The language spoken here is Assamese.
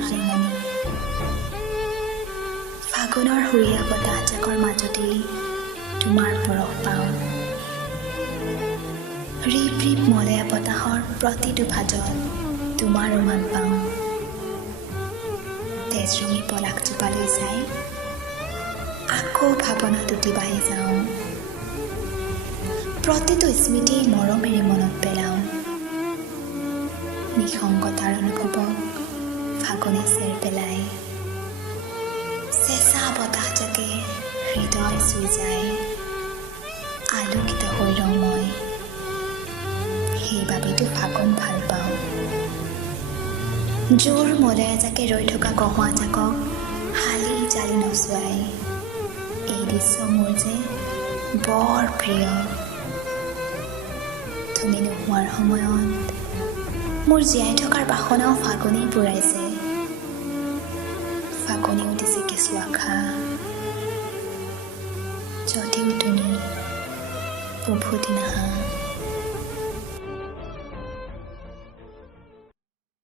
হাৰ ৰেঙনি ফাগুনৰ সুৰীয়া বতাহ জাকৰ মাজতেই তোমাৰ পৰশ পাওঁ ৰিপ ৰিপ মলয়া বতাহৰ প্ৰতিটো ভাজত তোমাৰ ৰোমান পাওঁ তেজৰঙী পলাকজোপালৈ চাই আকৌ ভাৱনাত উটি বাঢ়ি যাওঁ প্ৰতিটো স্মৃতি মৰমেৰে মনত পেলাওঁ নিসংগতাৰ অনুভৱক ফাগুনে চেৰ পেলাই চেঁচা বতাহজাকে হৃদয় চুই যায় আলোকিত হৈ ৰওঁ মই সেইবাবেতো ফাগুন ভাল পাওঁ জোৰ মলয়াজাকে ৰৈ থকা কঁহুৱা জাকক হালি জালি নচুৱাই এই দৃশ্য মোৰ যে বৰ প্ৰিয় তুমি নোহোৱাৰ সময়ত মোৰ জীয়াই থকাৰ বাসনাও ফাগুনেই পুৰাইছে ফাগুনেও দিছে কিছু আশা যদিও তুমি উভতি নাহা